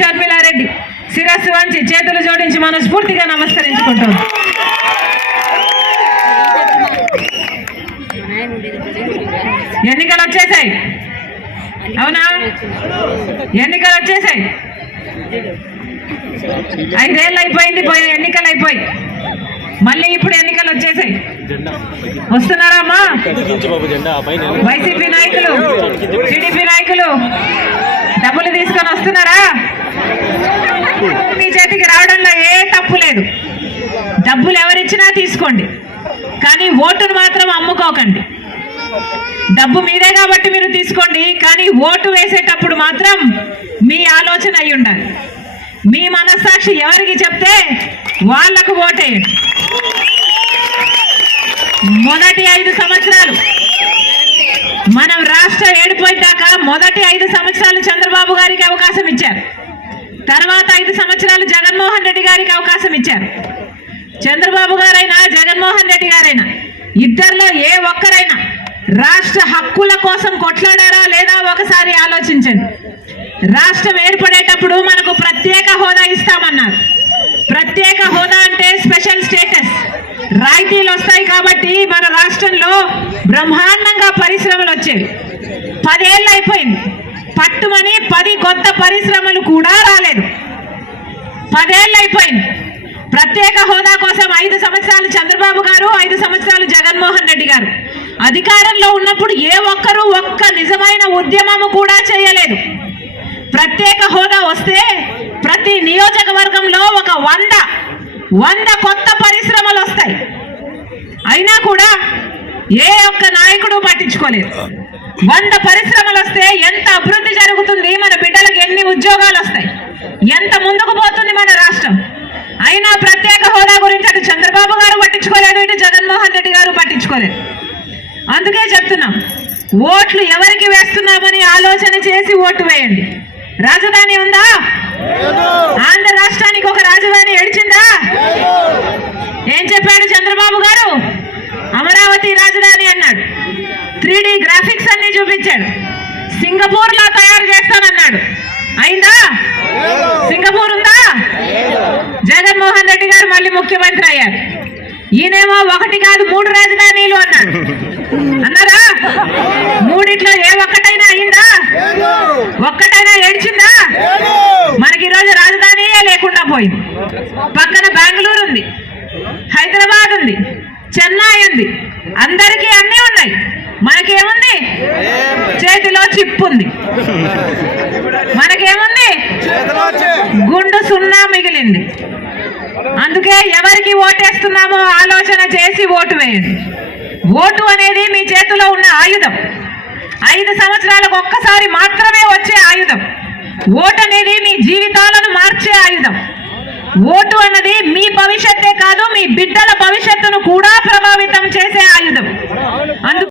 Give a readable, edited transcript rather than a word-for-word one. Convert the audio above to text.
షర్మిలారెడ్డి శిరస్సు వంచి చేతులు జోడించి మనస్ఫూర్తిగా నమస్కరించుకుంటాం. ఎన్నికలు వచ్చేసాయి, అవునా? ఎన్నికలు వచ్చేసాయి. 5 ఏళ్ళు అయిపోయింది, ఎన్నికలు అయిపోయి మళ్ళీ ఇప్పుడు ఎన్నికలు వచ్చేసాయి. వస్తున్నారా అమ్మా? వైసీపీ నాయకులు, టీడీపీ నాయకులు డబ్బులు తీసుకొని వస్తున్నారా? మీ చేతికి రావడంలో ఏ తప్పు లేదు. డబ్బులు ఎవరిచ్చినా తీసుకోండి, కానీ ఓటును మాత్రం అమ్ముకోకండి. డబ్బు మీదే కాబట్టి మీరు తీసుకోండి, కానీ ఓటు వేసేటప్పుడు మాత్రం మీ ఆలోచన అయి ఉండాలి. మీ మనస్సాక్షి ఎవరికి చెప్తే వాళ్లకు ఓటేయండి. మొదటి 5 సంవత్సరాలు మనం రాష్ట్రం ఏడిపోయిదాకా మొదటి 5 సంవత్సరాలు చంద్రబాబు గారికి అవకాశం ఇచ్చారు. తర్వాత 5 సంవత్సరాలు జగన్మోహన్ రెడ్డి గారికి అవకాశం ఇచ్చారు. చంద్రబాబు గారైనా జగన్మోహన్ రెడ్డి గారైనా ఇద్దరిలో ఏ ఒక్కరైనా రాష్ట్ర హక్కుల కోసం కొట్లాడారా లేదా ఒకసారి ఆలోచించండి. రాష్ట్రం ఏర్పడేటప్పుడు మనకు ప్రత్యేక హోదా ఇస్తామన్నారు. ప్రత్యేక హోదా అంటే స్పెషల్ స్టేటస్, రాయితీలు వస్తాయి కాబట్టి మన రాష్ట్రంలో బ్రహ్మాండంగా పరిశ్రమలు వచ్చేవి. 10 ఏళ్ళు అయిపోయింది, పట్టుమని 10 కొత్త పరిశ్రమలు కూడా రాలేదు. 10 ఏళ్ళు అయిపోయింది. ప్రత్యేక హోదా కోసం 5 సంవత్సరాలు చంద్రబాబు గారు, 5 సంవత్సరాలు జగన్మోహన్ రెడ్డి గారు అధికారంలో ఉన్నప్పుడు ఏ ఒక్కరూ ఒక్క నిజమైన ఉద్యమము కూడా చేయలేదు. ప్రత్యేక హోదా వస్తే ప్రతి నియోజకవర్గంలో ఒక 100 కొత్త పరిశ్రమలు వస్తాయి. అయినా కూడా ఏ ఒక్క నాయకుడు పట్టించుకోలేదు. 100 పరిశ్రమలు వస్తే ఎంత అభివృద్ధి జరుగుతుంది, మన బిడ్డలకు ఎన్ని ఉద్యోగాలు వస్తాయి, ఎంత ముందుకు పోతుంది మన రాష్ట్రం. అయినా ప్రత్యేక హోదా గురించి అటు చంద్రబాబు గారు పట్టించుకోలేదు, ఇటు జగన్మోహన్ రెడ్డి గారు పట్టించుకోలేదు. అందుకే చెప్తున్నాం, ఓట్లు ఎవరికి వేస్తున్నామని ఆలోచన చేసి ఓటు వేయండి. రాజధాని ఉందా? ఆంధ్ర రాష్ట్రానికి ఒక రాజధాని ఏడ్చిందా? ఏం చెప్పాడు చంద్రబాబు గారు? అమరావతి రాజధాని అన్నాడు. 3D గ్రాఫిక్స్ అన్ని చూపించాడు. సింగపూర్ లా తయారు చేస్తానన్నాడు. అయిందా? సింగపూర్ ఉందా? జగన్మోహన్ రెడ్డి గారు మళ్ళీ ముఖ్యమంత్రి అయ్యారు. ఈయనేమో 1 కాదు 3 రాజధానిలు అన్నాడు. అన్నారా? 3 ఏ ఒక్కటైనా అయిందా? ఒక్కటైనా ఏడ్చిందా? మనకి ఈరోజు రాజధానియే లేకుండా పోయింది. పక్కన బెంగళూరు ఉంది, హైదరాబాద్ ఉంది, చెన్నై ఉంది, అందరికీ అన్నీ ఉన్నాయి. మనకేముంది? చేతిలో చిప్పు ఉంది. మనకేముంది? గుండు సున్నా మిగిలింది. అందుకే ఎవరికి ఓటేస్తున్నామో ఆలోచన చేసి ఓటు వేయండి. ఓటు అనేది మీ చేతిలో ఉన్న ఆయుధం. 5 సంవత్సరాలకు ఒక్కసారి మాత్రమే వచ్చే ఆయుధం. ఓటు అనేది మీ జీవితాలను మార్చే ఆయుధం. ఓటు అన్నది మీ భవిష్యత్తే కాదు, మీ బిడ్డల భవిష్యత్తును కూడా ప్రభావితం చేసే ఆయుధం.